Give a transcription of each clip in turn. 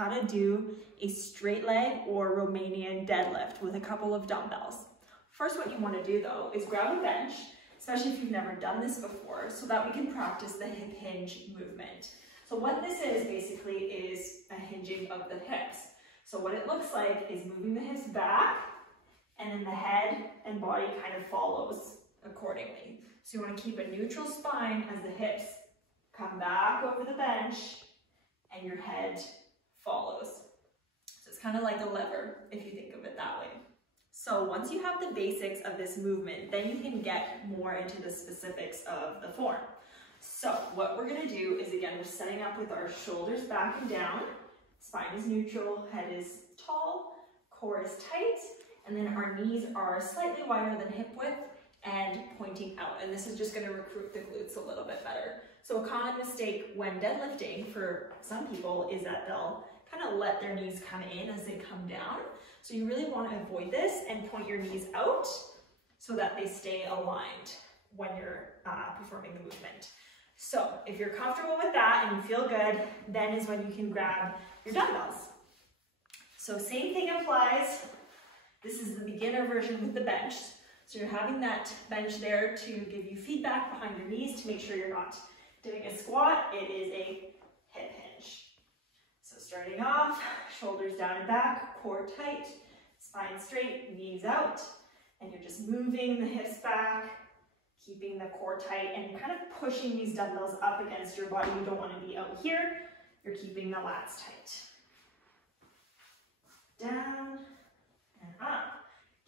how to do a straight leg or Romanian deadlift with a couple of dumbbells. First, what you want to do though is grab a bench, especially if you've never done this before, so that we can practice the hip hinge movement. So what this is basically is a hinging of the hips. So what it looks like is moving the hips back, and then the head and body kind of follows accordingly. So you want to keep a neutral spine as the hips come back over the bench and your head follows. So it's kind of like a lever if you think of it that way. So once you have the basics of this movement, then you can get more into the specifics of the form. So what we're going to do is, again, we're setting up with our shoulders back and down, spine is neutral, head is tall, core is tight, and then our knees are slightly wider than hip width and pointing out. And this is just going to recruit the glutes a little bit better. So a common mistake when deadlifting for some people is that they'll kind of let their knees come in as they come down. So you really want to avoid this and point your knees out so that they stay aligned when you're performing the movement. So if you're comfortable with that and you feel good, then is when you can grab your dumbbells. So same thing applies. This is the beginner version with the bench. So you're having that bench there to give you feedback behind your knees to make sure you're not doing a squat. It is a hip hinge. So starting off, shoulders down and back, core tight, spine straight, knees out, and you're just moving the hips back, keeping the core tight, and kind of pushing these dumbbells up against your body. You don't want to be out here. You're keeping the lats tight. Down and up.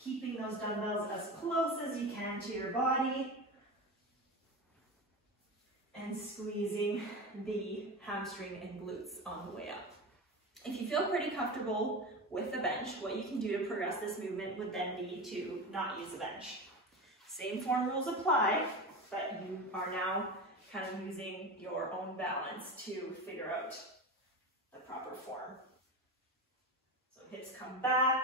Keeping those dumbbells as close as you can to your body. And squeezing the hamstring and glutes on the way up. If you feel pretty comfortable with the bench, what you can do to progress this movement would then be to not use the bench. Same form rules apply, but you are now kind of using your own balance to figure out the proper form. So hips come back,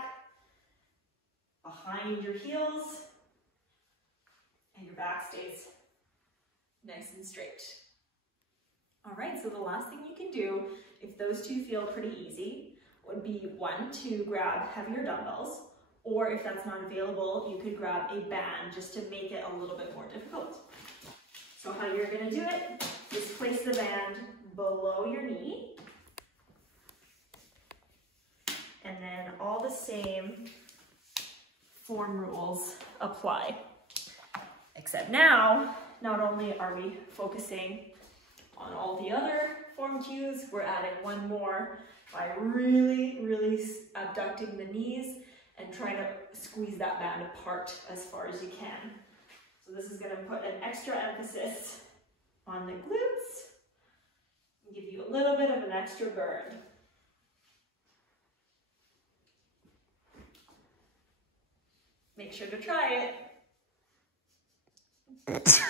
behind your heels, and your back stays nice and straight. All right, so the last thing you can do, if those two feel pretty easy, would be one, to grab heavier dumbbells, or if that's not available, you could grab a band just to make it a little bit more difficult. So how you're gonna do it is place the band below your knee, and then all the same form rules apply. Except now, not only are we focusing on all the other form cues, we're adding one more by really, really abducting the knees and trying to squeeze that band apart as far as you can. So this is going to put an extra emphasis on the glutes and give you a little bit of an extra burn. Make sure to try it.